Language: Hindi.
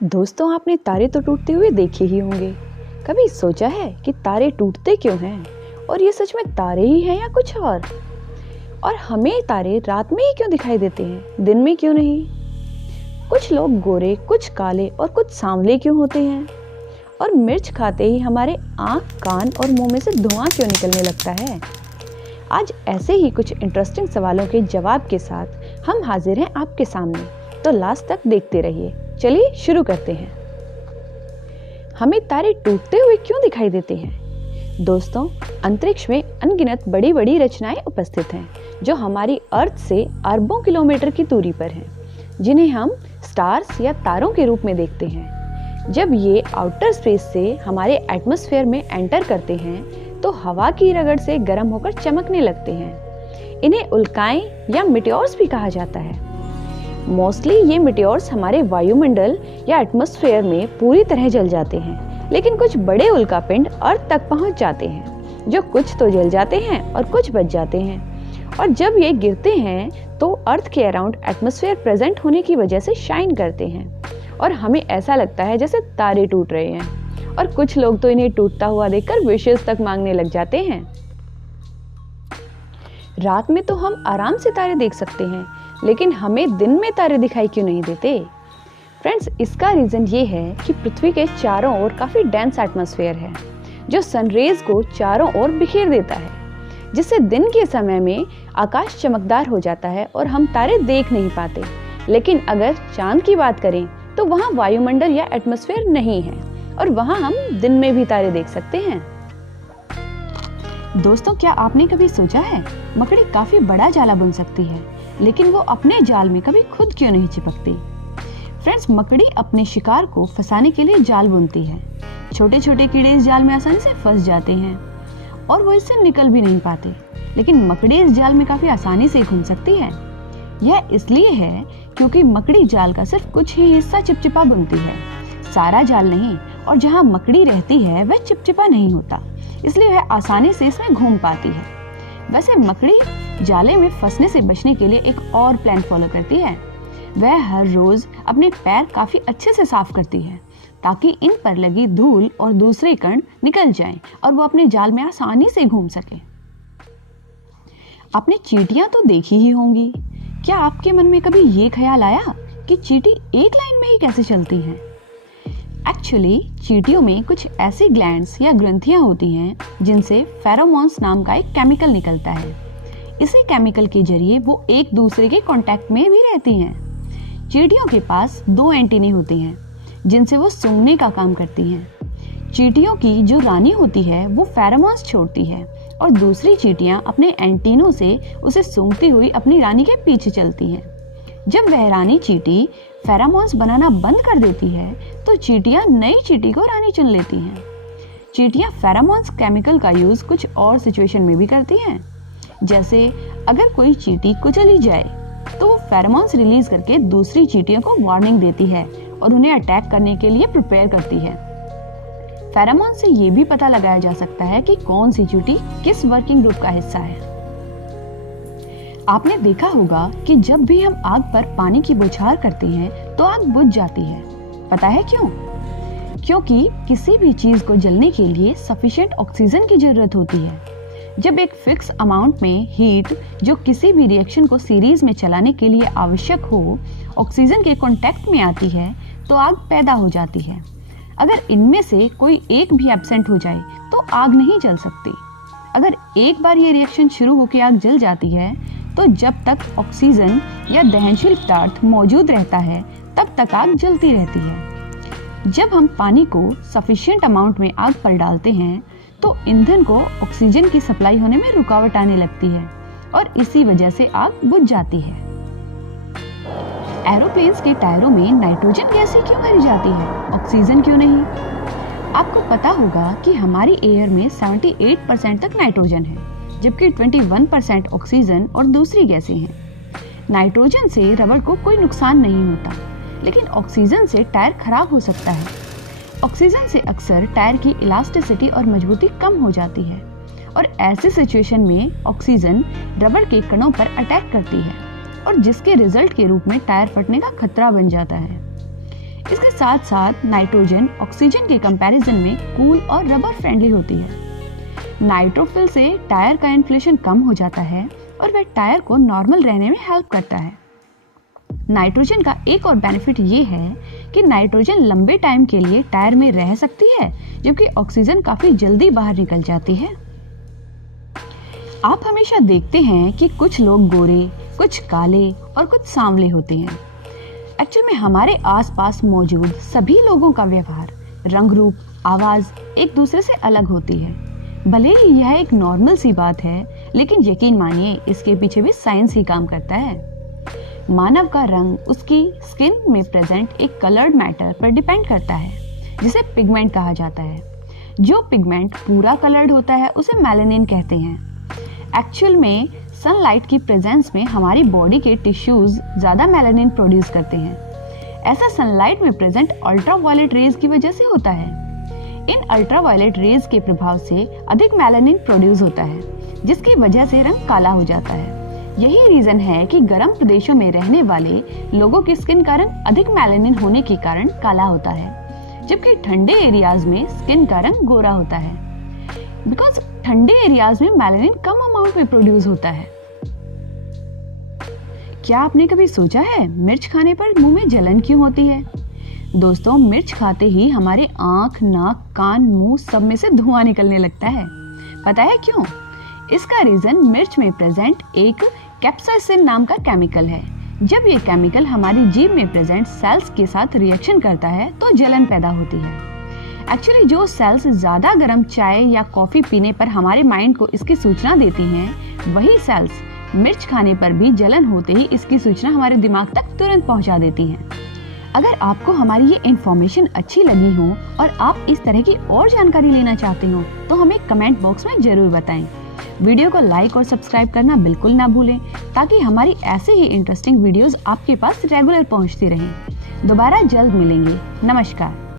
दोस्तों, आपने तारे तो टूटते हुए देखे ही होंगे। कभी सोचा है कि तारे टूटते क्यों हैं और ये सच में तारे ही हैं या कुछ और हमें तारे रात में ही क्यों दिखाई देते हैं, दिन में क्यों नहीं? कुछ लोग गोरे, कुछ काले और कुछ सांवले क्यों होते हैं? और मिर्च खाते ही हमारे आँख, कान और मुंह में से धुआं क्यों निकलने लगता है? आज ऐसे ही कुछ इंटरेस्टिंग सवालों के जवाब के साथ हम हाजिर हैं आपके सामने, तो लास्ट तक देखते रहिए। चलिए शुरू करते हैं। हमें तारे टूटते हुए क्यों दिखाई देते हैं? दोस्तों, अंतरिक्ष में अनगिनत बड़ी बड़ी रचनाएं उपस्थित हैं जो हमारी अर्थ से अरबों किलोमीटर की दूरी पर हैं, जिन्हें हम स्टार्स या तारों के रूप में देखते हैं। जब ये आउटर स्पेस से हमारे एटमॉस्फेयर में एंटर करते हैं तो हवा की रगड़ से गर्म होकर चमकने लगते हैं। इन्हें उल्काएं या मिटियोर्स भी कहा जाता है। मोस्टली ये मिटियोर्स हमारे वायुमंडल या एटमॉस्फेयर में पूरी तरह जल जाते हैं, लेकिन कुछ बड़े उल्कापिंड अर्थ तक पहुंच जाते हैं, जो कुछ तो जल जाते हैं और कुछ बच जाते हैं। और जब ये गिरते हैं तो अर्थ के अराउंड एटमॉस्फेयर प्रेजेंट होने की वजह से शाइन करते हैं और हमें ऐसा लगता है जैसे तारे टूट रहे हैं। और कुछ लोग तो इन्हें टूटता हुआ देखकर विशेस तक मांगने लग जाते हैं। रात में तो हम आराम से तारे देख सकते हैं, लेकिन हमें दिन में तारे दिखाई क्यों नहीं देते? फ्रेंड्स, इसका रीज़न ये है कि पृथ्वी के चारों ओर काफ़ी डेंस एटमॉस्फेयर है, जो सनरेज को चारों ओर बिखेर देता है, जिससे दिन के समय में आकाश चमकदार हो जाता है और हम तारे देख नहीं पाते। लेकिन अगर चांद की बात करें तो वहाँ वायुमंडल या एटमॉस्फेयर नहीं है और वहाँ हम दिन में भी तारे देख सकते हैं। दोस्तों, क्या आपने कभी सोचा है मकड़ी काफ़ी बड़ा जाला बुन सकती है, लेकिन वो अपने जाल में कभी खुद क्यों नहीं चिपकती? फ्रेंड्स, मकड़ी अपने शिकार को फंसाने के लिए जाल बुनती है। छोटे छोटे कीड़े इस जाल में आसानी से फंस जाते हैं और वो इससे निकल भी नहीं पाते, लेकिन मकड़ी इस जाल में काफी आसानी से घुस सकती है। यह इसलिए है क्योंकि मकड़ी जाल का सिर्फ कुछ ही हिस्सा चिपचिपा बुनती है, सारा जाल नहीं। और जहाँ मकड़ी रहती है वह चिपचिपा नहीं होता, इसलिए वह आसानी से इसमें घूम पाती है। वैसे मकड़ी जाले में फंसने से बचने के लिए एक और प्लान फॉलो करती है। वह हर रोज अपने पैर काफी अच्छे से साफ करती है, ताकि इन पर लगी धूल और दूसरे कण निकल जाएं और वो अपने जाल में आसानी से घूम सके। आपने चींटियां तो देखी ही होंगी। क्या आपके मन में कभी ये ख्याल आया कि चींटी एक लाइन में ही कैसे चलती हैं? एक्चुअली चींटियों में कुछ ऐसी ग्लैंड्स या ग्रंथियां होती हैं जिनसे फेरोमोन्स नाम का एक केमिकल निकलता है। इसी केमिकल के जरिए वो एक दूसरे के कांटेक्ट में भी रहती हैं। चींटियों के पास दो एंटीने होते हैं जिनसे वो सूंघने का काम करती हैं। चींटियों की जो रानी होती है वो फेरोमोन्स छोड़ती है और दूसरी चींटियां अपने एंटीनों से उसे सूंघती हुई अपनी रानी के पीछे चलती हैं। जब वह रानी चींटी फेरोमोन्स बनाना बंद कर देती है तो चींटियां नई चींटी को रानी चुन लेती हैं। चींटियां फेरोमोन्स केमिकल का यूज कुछ और सिचुएशन में भी करती हैं। जैसे अगर कोई चींटी कुचली जाए तो वो फेरोमोन्स रिलीज करके दूसरी चींटियों को वार्निंग देती है और उन्हें अटैक करने के लिए प्रिपेयर करती है। फेरोमोन से ये भी पता लगाया जा सकता है कि कौन सी चींटी किस वर्किंग ग्रुप का हिस्सा है। आपने देखा होगा कि जब भी हम आग पर पानी की बौछार करते हैं तो आग बुझ जाती है। पता है क्यों? क्योंकि किसी भी चीज को जलने के लिए सफिशिएंट ऑक्सीजन की जरूरत होती है। जब एक फिक्स अमाउंट में हीट जो किसी भी रिएक्शन को सीरीज में चलाने के लिए आवश्यक हो, ऑक्सीजन के कांटेक्ट में आती है तो आग पैदा हो जाती है। अगर इनमें से कोई एक भी एब्सेंट हो जाए तो आग नहीं जल सकती। अगर एक बार ये रिएक्शन शुरू होकर आग जल जाती है तो जब तक ऑक्सीजन या दहनशील पदार्थ मौजूद रहता है तब तक आग जलती रहती है। जब हम पानी को सफिशिएंट अमाउंट में आग पर डालते हैं तो ईंधन को ऑक्सीजन की सप्लाई होने में रुकावट आने लगती है और इसी वजह से आग बुझ जाती है। एरोप्लेन्स के टायरों में नाइट्रोजन गैस ही क्यों भरी जाती है, ऑक्सीजन क्यों नहीं? आपको पता होगा कि हमारी एयर में 78% तक नाइट्रोजन है, जबकि 21% ऑक्सीजन और दूसरी गैसें हैं। नाइट्रोजन से रबड़ को कोई नुकसान नहीं होता, लेकिन ऑक्सीजन से टायर खराब हो सकता है। ऑक्सीजन से अक्सर टायर की इलास्टिसिटी और मजबूती कम हो जाती है और ऐसे सिचुएशन में ऑक्सीजन रबड़ के कणों पर अटैक करती है और जिसके रिजल्ट के रूप में टायर फटने का खतरा बन जाता है। इसके साथ साथ नाइट्रोजन ऑक्सीजन के कंपैरिजन में कूल और रबर फ्रेंडली होती है। नाइट्रोफिल से टायर का इन्फ्लेशन कम हो जाता है और वह टायर को नॉर्मल रहने में हेल्प करता है। नाइट्रोजन का एक और बेनिफिट ये है कि नाइट्रोजन लंबे टाइम के लिए टायर में रह सकती है, जबकि ऑक्सीजन काफी जल्दी बाहर निकल जाती है। आप हमेशा देखते हैं कि कुछ लोग गोरे, कुछ काले और कुछ सांवले होते हैं। एक्चुअल में हमारे आसपास मौजूद सभी लोगों का व्यवहार, रंग रूप, आवाज एक दूसरे से अलग होती है। भले ही यह एक नॉर्मल सी बात है, लेकिन यकीन मानिए इसके पीछे भी साइंस ही काम करता है। मानव का रंग उसकी स्किन में प्रेजेंट एक कलर्ड मैटर पर डिपेंड करता है, जिसे पिगमेंट कहा जाता है। जो पिगमेंट पूरा कलर्ड होता है उसे मेलानिन कहते हैं। एक्चुअल में सनलाइट की प्रेजेंस में हमारी बॉडी के टिश्यूज ज्यादा मेलानिन प्रोड्यूस करते हैं। ऐसा सनलाइट में प्रेजेंट अल्ट्रावायलेट रेज की वजह से होता है। इन अल्ट्रावायलेट रेज के प्रभाव से अधिक मेलानिन प्रोड्यूस होता है, जिसकी वजह से रंग काला हो जाता है। यही रीजन है कि गर्म प्रदेशों में रहने वाले लोगों की स्किन का रंग अधिक मेलानिन होने के कारण काला होता है, जबकि ठंडे एरियाज में स्किन का रंग गोरा होता है, बिकॉज ठंडे एरियाज में मेलानिन कम अमाउंट में प्रोड्यूस होता है। क्या आपने कभी सोचा है मिर्च खाने पर मुंह में जलन क्यों होती है? दोस्तों, मिर्च खाते ही हमारे आंख, नाक, कान, मुंह सब में से धुआं निकलने लगता है। पता है क्यों? इसका रीजन मिर्च में प्रेजेंट एक कैप्साइसिन नाम का केमिकल है। जब ये केमिकल हमारी जीभ में प्रेजेंट सेल्स के साथ रिएक्शन करता है तो जलन पैदा होती है। एक्चुअली जो सेल्स ज्यादा गर्म चाय या कॉफी पीने पर हमारे माइंड को इसकी सूचना देती हैं, वही सेल्स मिर्च खाने पर भी जलन होते ही इसकी सूचना हमारे दिमाग तक तुरंत पहुंचा देती हैं। अगर आपको हमारी ये इन्फॉर्मेशन अच्छी लगी हो और आप इस तरह की और जानकारी लेना चाहते हो तो हमें कमेंट बॉक्स में जरूर बताएं। वीडियो को लाइक और सब्सक्राइब करना बिल्कुल ना भूलें, ताकि हमारी ऐसे ही इंटरेस्टिंग वीडियोस आपके पास रेगुलर पहुंचती रहें। दोबारा जल्द मिलेंगे। नमस्कार।